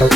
Hey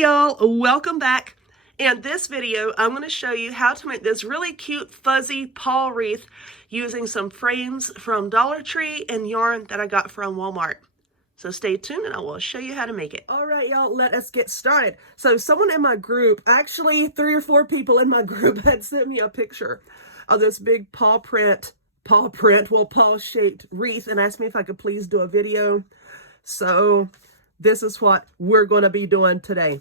y'all, welcome back. In this video, I'm going to show you how to make this really cute fuzzy paw wreath using some frames from Dollar Tree and yarn that I got from Walmart. So stay tuned and I will show you how to make it. All right, y'all, let us get started. So someone in my group, actually 3 or 4 people in my group had sent me a picture of this big paw-shaped wreath and asked me if I could please do a video. So this is what we're going to be doing today.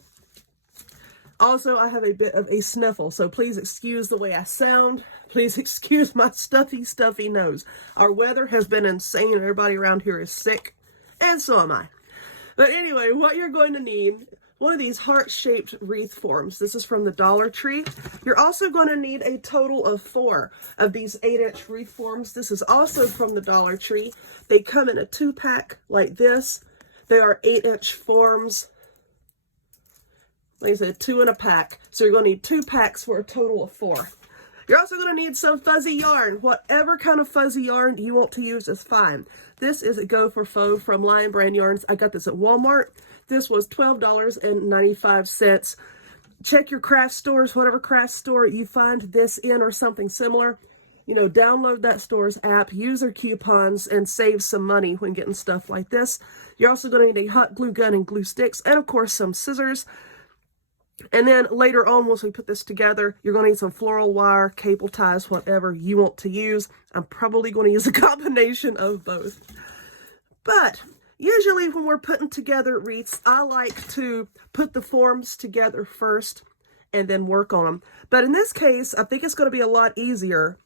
Also, I have a bit of a sniffle, so please excuse the way I sound. Please excuse my stuffy nose. Our weather has been insane. Everybody around here is sick, and so am I. But anyway, what you're going to need, one of these heart-shaped wreath forms. This is from the Dollar Tree. You're also going to need a total of 4 of these 8-inch wreath forms. This is also from the Dollar Tree. They come in a 2-pack like this. They are 8-inch forms. Like I said, 2 in a pack. So you're going to need 2 packs for a total of 4. You're also going to need some fuzzy yarn. Whatever kind of fuzzy yarn you want to use is fine. This is a Go for Faux from Lion Brand Yarns. I got this at Walmart. This was $12.95. Check your craft stores, whatever craft store you find this in or something similar. You know, download that store's app, use their coupons, and save some money when getting stuff like this. You're also going to need a hot glue gun and glue sticks, and of course some scissors. And then later on, once we put this together, you're going to need some floral wire, cable ties, whatever you want to use. I'm probably going to use a combination of both. But usually when we're putting together wreaths, I like to put the forms together first and then work on them. But in this case, I think it's going to be a lot easier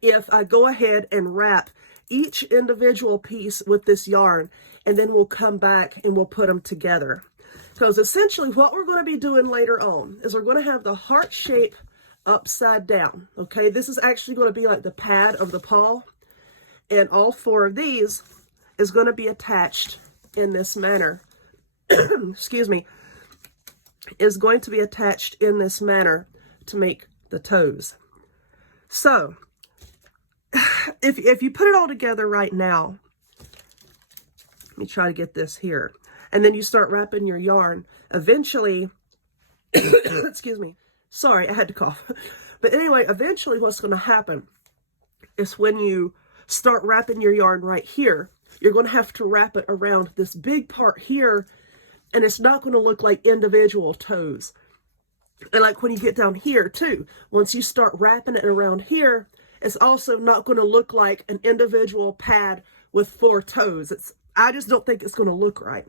if I go ahead and wrap each individual piece with this yarn, and then we'll come back and we'll put them together. Because essentially what we're going to be doing later on is we're going to have the heart shape upside down. Okay, this is actually going to be like the pad of the paw, and all 4 of these is going to be attached in this manner. Excuse me, is going to be attached in this manner to make the toes. So if you put it all together right now, let me try to get this here, and then you start wrapping your yarn, eventually, excuse me, sorry, I had to cough. But anyway, eventually what's going to happen is when you start wrapping your yarn right here, you're going to have to wrap it around this big part here, and it's not going to look like individual toes. And like when you get down here too, once you start wrapping it around here, it's also not going to look like an individual pad with 4 toes. I just don't think it's going to look right.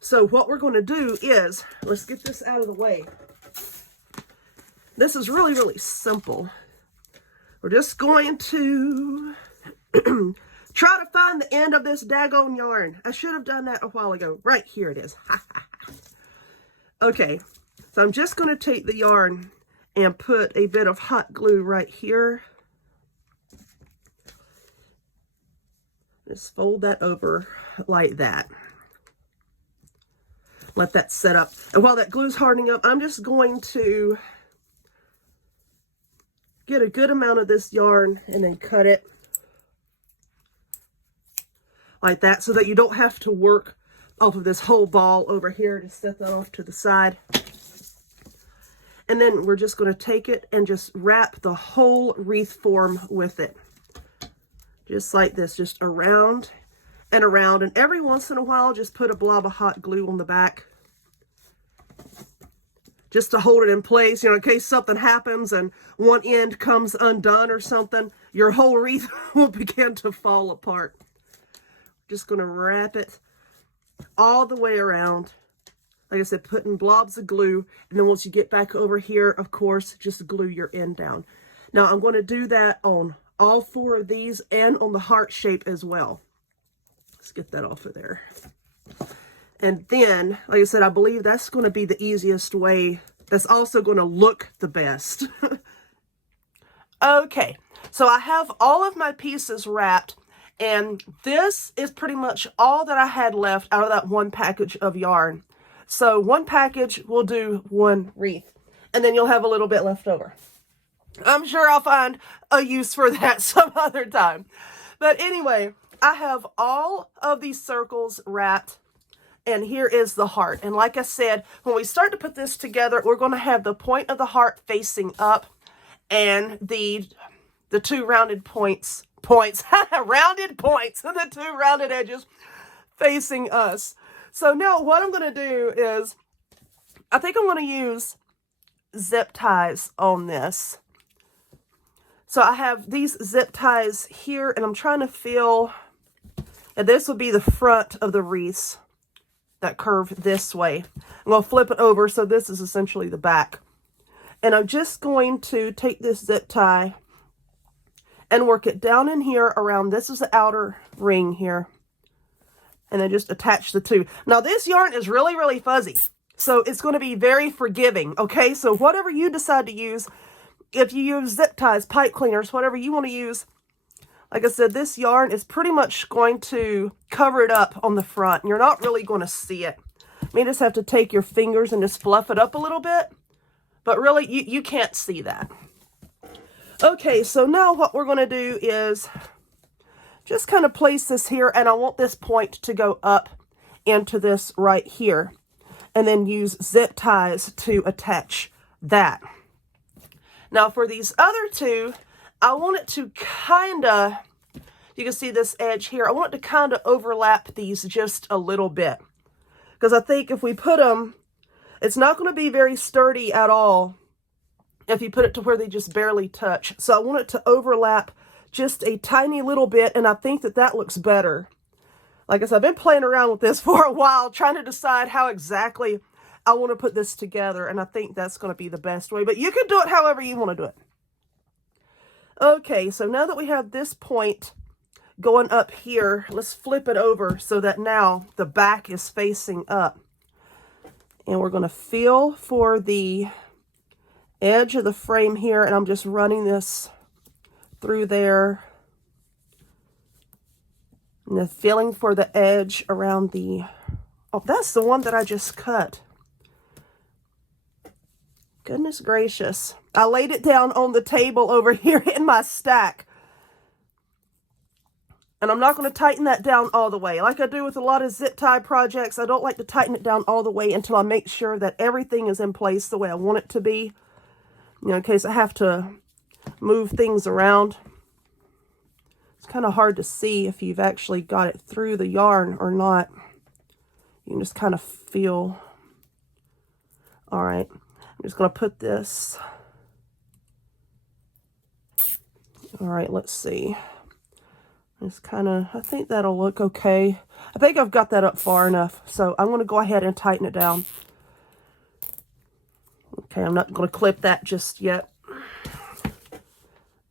So what we're going to do is, let's get this out of the way. This is really, really simple. We're just going to try to find the end of this daggone yarn. I should have done that a while ago. Right here it is. Okay, so I'm just going to take the yarn and put a bit of hot glue right here. Just fold that over like that. Let that set up. And while that glue's hardening up, I'm just going to get a good amount of this yarn and then cut it like that so that you don't have to work off of this whole ball over here. Just set that off to the side. And then we're just going to take it and just wrap the whole wreath form with it. Just like this, just around and around, and every once in a while just put a blob of hot glue on the back just to hold it in place, you know, in case something happens and one end comes undone or something, your whole wreath will begin to fall apart. Just going to wrap it all the way around, like I said, putting blobs of glue, and then once you get back over here, of course, just glue your end down. Now I'm going to do that on all 4 of these and on the heart shape as well. Let's get that off of there. And then, like I said, I believe that's going to be the easiest way. That's also going to look the best. Okay, so I have all of my pieces wrapped, and this is pretty much all that I had left out of that 1 package of yarn. So 1 package will do 1 wreath, and then you'll have a little bit left over. I'm sure I'll find a use for that some other time. But anyway, I have all of these circles wrapped, and here is the heart. And like I said, when we start to put this together, we're going to have the point of the heart facing up, and the two rounded rounded points, the two rounded edges facing us. So now what I'm going to do is, I think I'm going to use zip ties on this. So I have these zip ties here, and I'm trying to feel, and this will be the front of the wreaths that curve this way. I'm going to flip it over, so this is essentially the back. And I'm just going to take this zip tie and work it down in here around, this is the outer ring here. And then just attach the two. Now this yarn is really, really fuzzy, so it's going to be very forgiving, okay? So whatever you decide to use, if you use zip ties, pipe cleaners, whatever you want to use, like I said, this yarn is pretty much going to cover it up on the front. You're not really going to see it. You may just have to take your fingers and just fluff it up a little bit, but really you can't see that. Okay, so now what we're going to do is just kind of place this here, and I want this point to go up into this right here, and then use zip ties to attach that. Now for these other two, I want it to kind of, you can see this edge here, I want it to kind of overlap these just a little bit. Because I think if we put them, it's not going to be very sturdy at all if you put it to where they just barely touch. So I want it to overlap just a tiny little bit, and I think that that looks better. Like I said, I've been playing around with this for a while, trying to decide how exactly I want to put this together, and I think that's going to be the best way, but you can do it however you want to do it. Okay, so now that we have this point going up here, let's flip it over so that now the back is facing up. And we're going to feel for the edge of the frame here, and I'm just running this through there. And then feeling for the edge around the, oh, that's the one that I just cut. Goodness gracious. I laid it down on the table over here in my stack. And I'm not going to tighten that down all the way. Like I do with a lot of zip tie projects, I don't like to tighten it down all the way until I make sure that everything is in place the way I want it to be. You know, in case I have to move things around. It's kind of hard to see if you've actually got it through the yarn or not. You can just kind of feel. All right. I'm just going to put this. All right, let's see. It's kind of, I think that'll look okay. I think I've got that up far enough. So I'm going to go ahead and tighten it down. Okay, I'm not going to clip that just yet.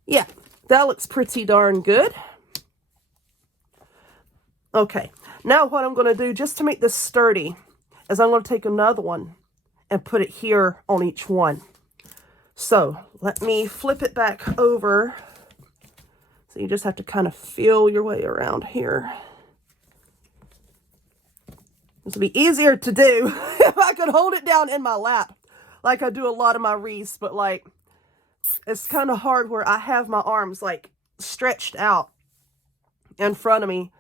Yeah, that looks pretty darn good. Okay, now what I'm going to do, just to make this sturdy, is I'm going to take another one and put it here on each one. So let me flip it back over. So you just have to kind of feel your way around here. This would be easier to do if I could hold it down in my lap, like I do a lot of my wreaths, but like, it's kind of hard where I have my arms like stretched out in front of me,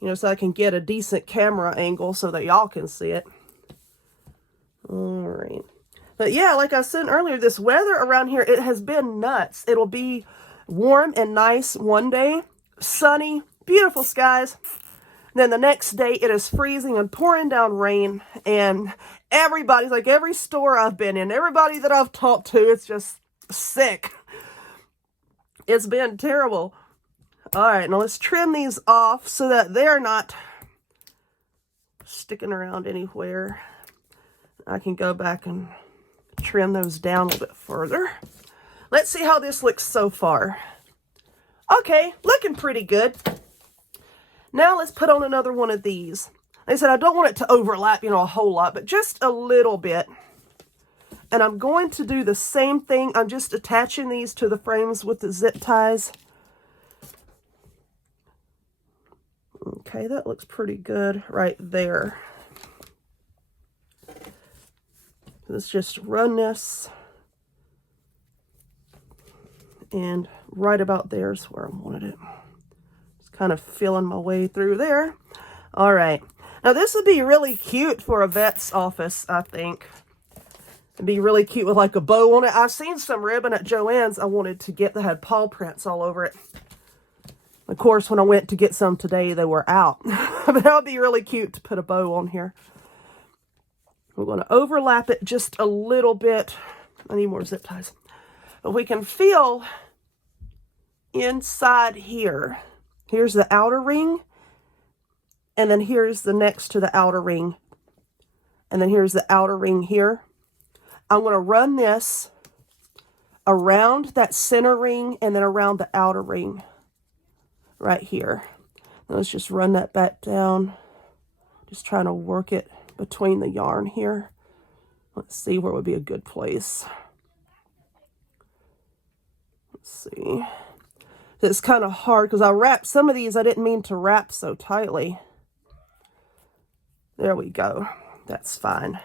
you know, so I can get a decent camera angle so that y'all can see it. All right. But yeah, like I said earlier, this weather around here, it has been nuts. It'll be warm and nice one day, sunny, beautiful skies. Then the next day it is freezing and pouring down rain, and everybody's like, every store I've been in, everybody that I've talked to, it's just sick. It's been terrible. All right, now let's trim these off so that they're not sticking around anywhere. I can go back and trim those down a little bit further. Let's see how this looks so far. Okay, looking pretty good. Now let's put on another one of these. Like I said, I don't want it to overlap, you know, a whole lot, but just a little bit. And I'm going to do the same thing. I'm just attaching these to the frames with the zip ties. Okay, that looks pretty good right there. Let's just run this And right about there is where I wanted it. Just kind of feeling my way through there. All right. Now this would be really cute for a vet's office, I think. It'd be really cute with like a bow on it. I've seen some ribbon at Joann's I wanted to get that had paw prints all over it. Of course, when I went to get some today, they were out. But that would be really cute to put a bow on here. We're going to overlap it just a little bit. I need more zip ties. But we can feel inside here. Here's the outer ring. And then here's the next to the outer ring. And then here's the outer ring here. I'm going to run this around that center ring and then around the outer ring right here. Now let's just run that back down. Just trying to work it between the yarn here. Let's see where would be a good place. Let's see. It's kind of hard because I wrapped some of these. I didn't mean to wrap so tightly. There we go. That's fine.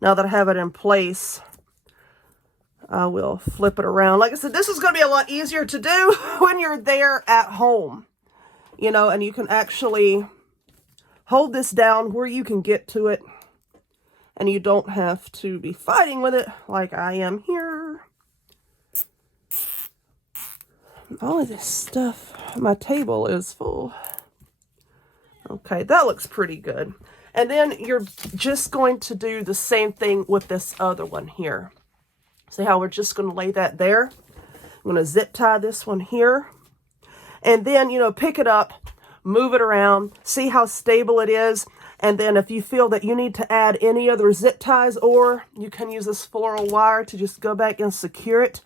Now that I have it in place, I will flip it around. Like I said, this is going to be a lot easier to do when you're there at home, you know, and you can actually hold this down where you can get to it, and you don't have to be fighting with it like I am here. All of this stuff, my table is full. Okay, that looks pretty good. And then you're just going to do the same thing with this other one here. See how we're just going to lay that there? I'm going to zip tie this one here. And then, you know, pick it up, move it around, see how stable it is. And then if you feel that you need to add any other zip ties, or you can use this floral wire to just go back and secure it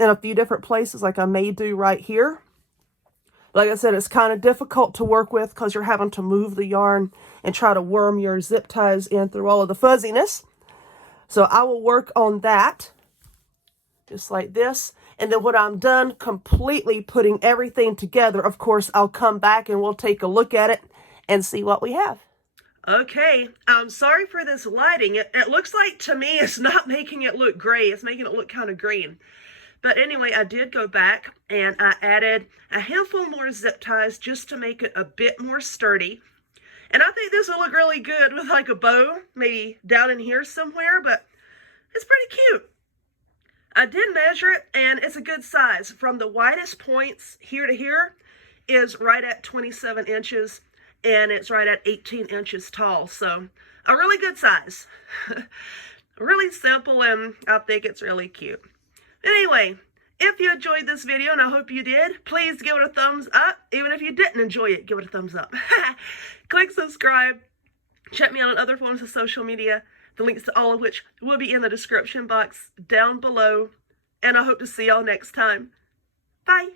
in a few different places like I may do right here. Like I said, it's kind of difficult to work with because you're having to move the yarn and try to worm your zip ties in through all of the fuzziness. So I will work on that, just like this. And then when I'm done completely putting everything together, of course, I'll come back and we'll take a look at it and see what we have. Okay, I'm sorry for this lighting. It looks like, to me, it's not making it look gray. It's making it look kind of green. But anyway, I did go back and I added a handful more zip ties just to make it a bit more sturdy. And I think this will look really good with like a bow, maybe down in here somewhere, but it's pretty cute. I did measure it and it's a good size. From the widest points here to here is right at 27 inches and it's right at 18 inches tall. So a really good size. Really simple, and I think it's really cute. Anyway, if you enjoyed this video, and I hope you did, please give it a thumbs up. Even if you didn't enjoy it, give it a thumbs up. Click subscribe. Check me out on other forms of social media, the links to all of which will be in the description box down below. And I hope to see y'all next time. Bye.